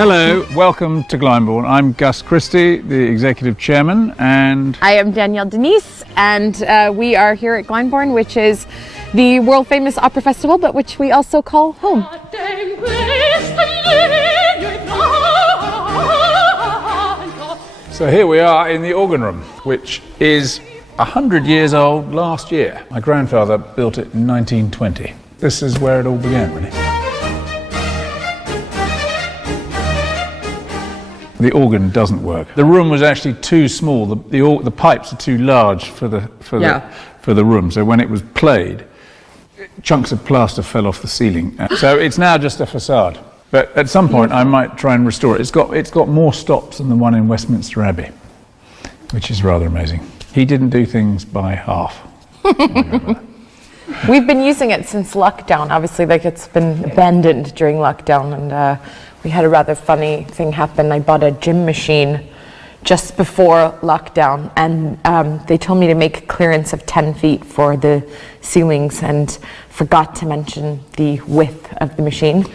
Hello, welcome to Glyndebourne. I'm Gus Christie, the Executive Chairman, and I am Danielle Denise, and we are here at Glyndebourne, which is the world-famous opera festival, but which we also call home. So here we are in the organ room, which is 100 years old last year. My grandfather built it in 1920. This is where it all began, really. The organ doesn't work. The room was actually too small. The pipes are too large for the room. So when it was played, chunks of plaster fell off the ceiling. So it's now just a facade. But at some point, I might try and restore it. It's got more stops than the one in Westminster Abbey, which is rather amazing. He didn't do things by half. We've been using it since lockdown. Obviously, it's been abandoned during lockdown, and we had a rather funny thing happen. I bought a gym machine just before lockdown, and they told me to make clearance of 10 feet for the ceilings and forgot to mention the width of the machine.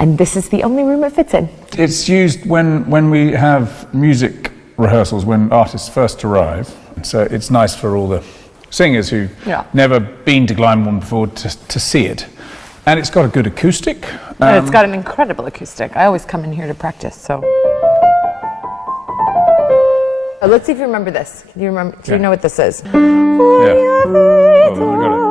And this is the only room it fits in. It's used when we have music rehearsals, when artists first arrive. So it's nice for all the singers who've never been to Glyndebourne before to see it. And it's got a good acoustic. It's got an incredible acoustic. I always come in here to practice, so. Let's see if you remember this. Can you remember? Do you know what this is? Yeah. Oh, I got it.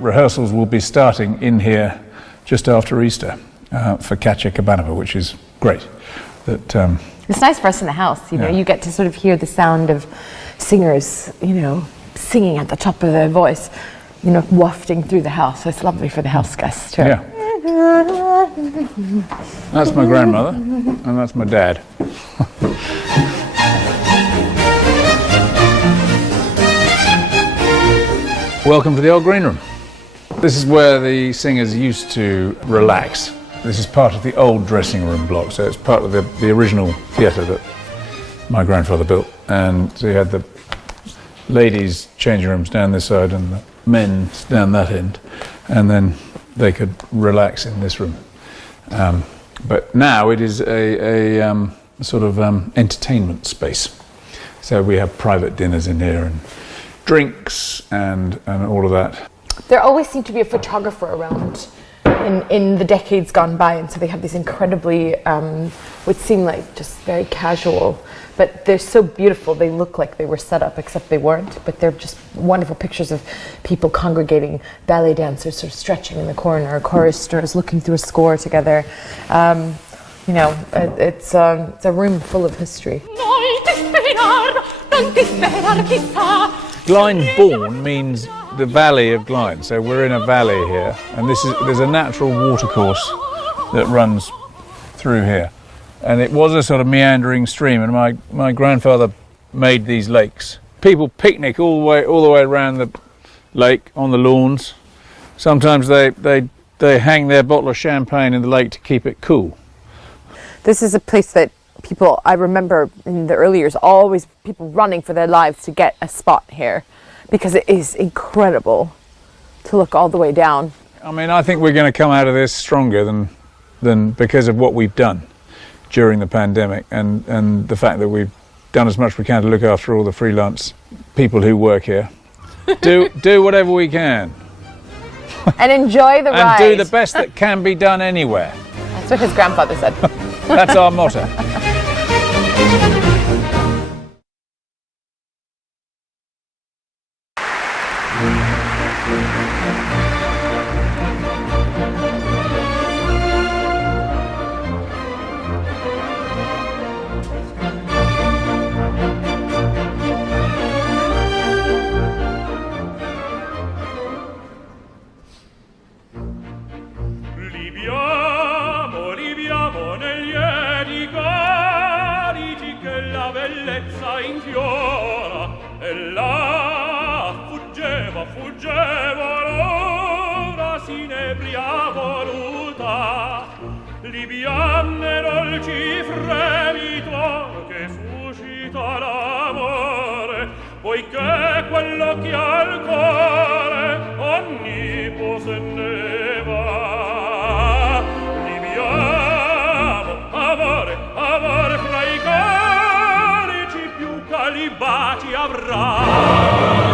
Rehearsals will be starting in here just after Easter for Caccia which is great. It's nice for us in the house, you know, you get to sort of hear the sound of singers, singing at the top of their voice, wafting through the house. So it's lovely for the house guests too. Yeah. That's my grandmother, and that's my dad. Welcome to the old green room. This is where the singers used to relax. This is part of the old dressing room block, so it's part of the original theatre that my grandfather built. And so you had the ladies' changing rooms down this side and the men's down that end, and then they could relax in this room. But now it is a sort of entertainment space. So we have private dinners in here and drinks and all of that. There always seemed to be a photographer around in the decades gone by, and so they have these incredibly, would seem like just very casual, but they're so beautiful. They look like they were set up, except they weren't, but they're just wonderful pictures of people congregating, ballet dancers sort of stretching in the corner, choristers looking through a score together. It's a room full of history. Glyndebourne means the valley of Glynd, so we're in a valley here, and there's a natural watercourse that runs through here, and it was a sort of meandering stream, and my grandfather made these lakes. People picnic all the way around the lake on the lawns. Sometimes they hang their bottle of champagne in the lake to keep it cool. This is a place that people, I remember in the early years, always people running for their lives to get a spot here, because it is incredible to look all the way down. I mean, I think we're going to come out of this stronger than because of what we've done during the pandemic, and the fact that we've done as much as we can to look after all the freelance people who work here. Do whatever we can. And enjoy the ride. And do the best that can be done anywhere. That's what his grandfather said. That's our motto. Libiamo negli eri carici che la bellezza infiora, e là fuggeva l'ora s'inebria voluta, libiam dolci fremito che suscita l'amore, poiché quello che ha il cuore onnipotente va. Libiamo, amore, amore, fra i conici più calibati avrà.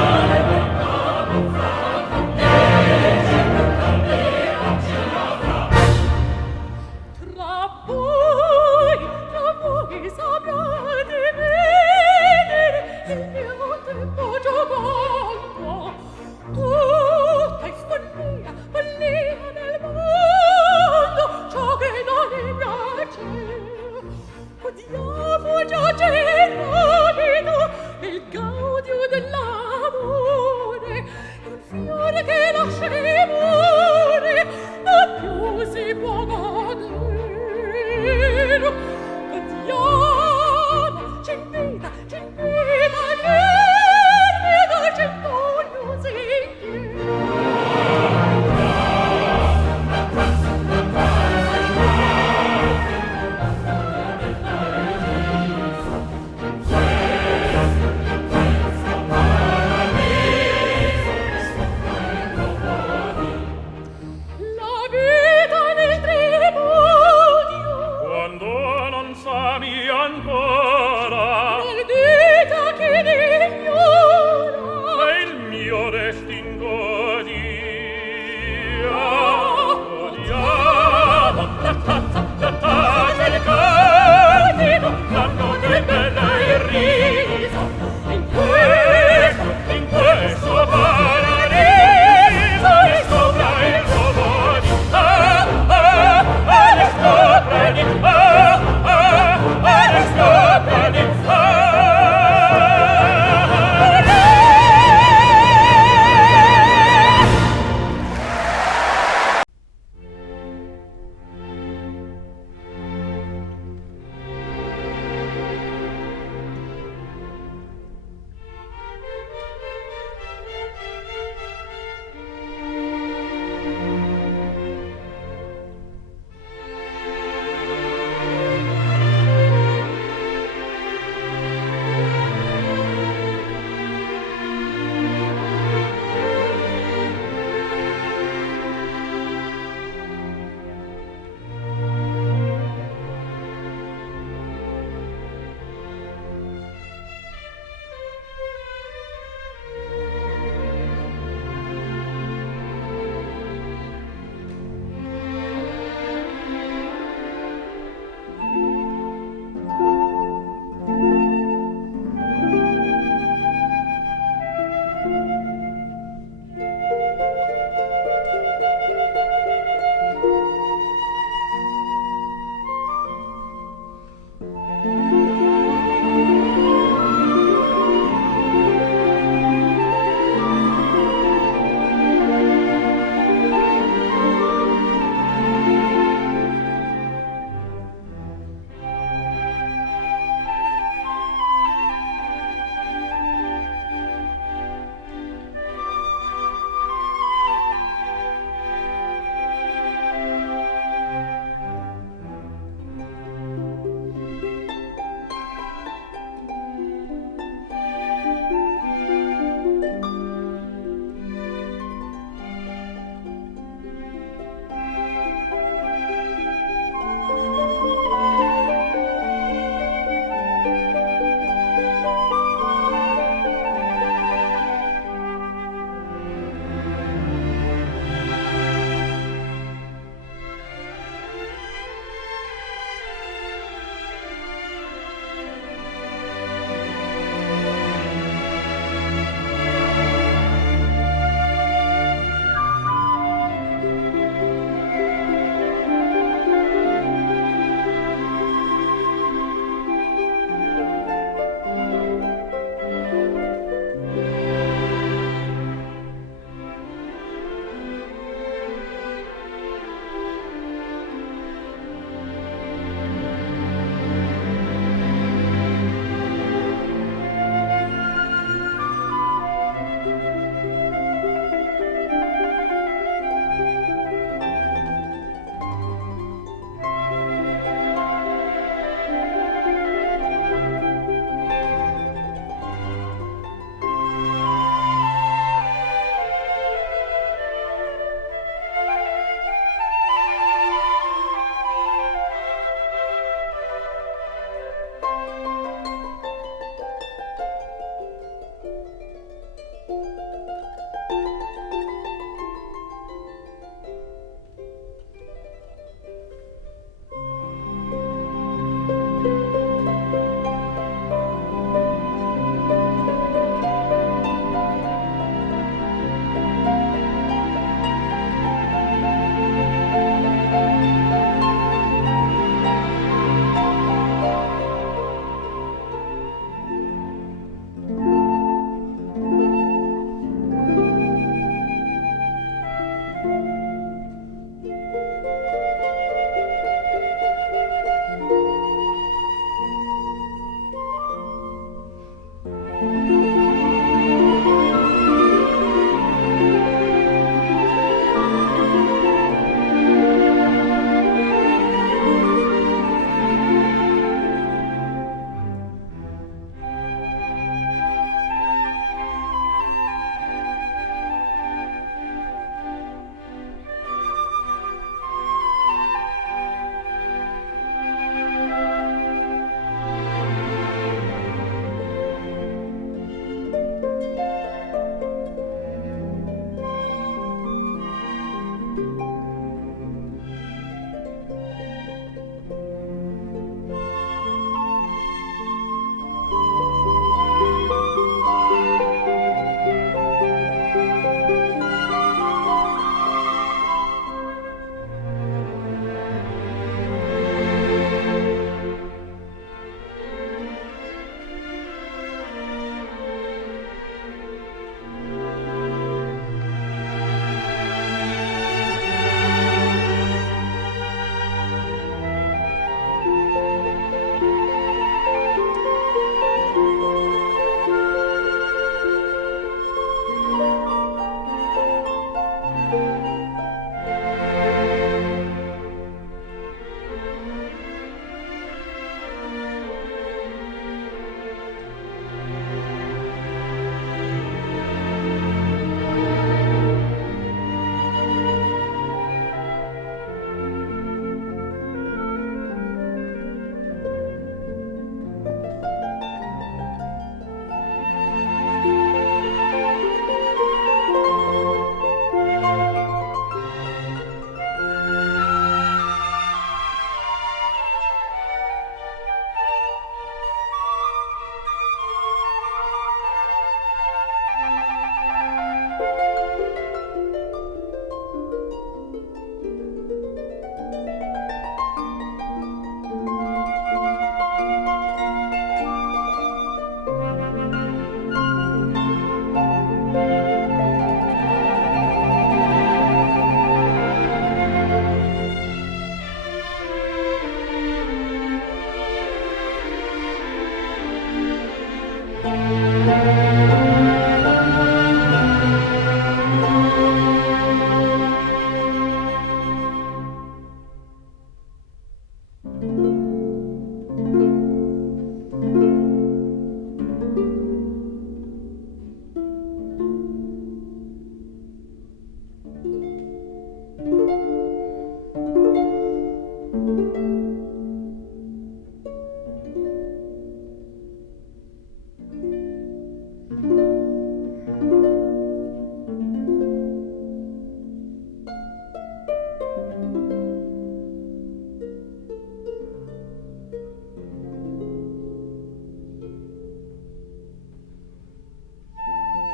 Il gaudio dell'amore, il fiore che lascia i muri, non più si può godere. Andiamo, ci invita, vieni.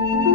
Thank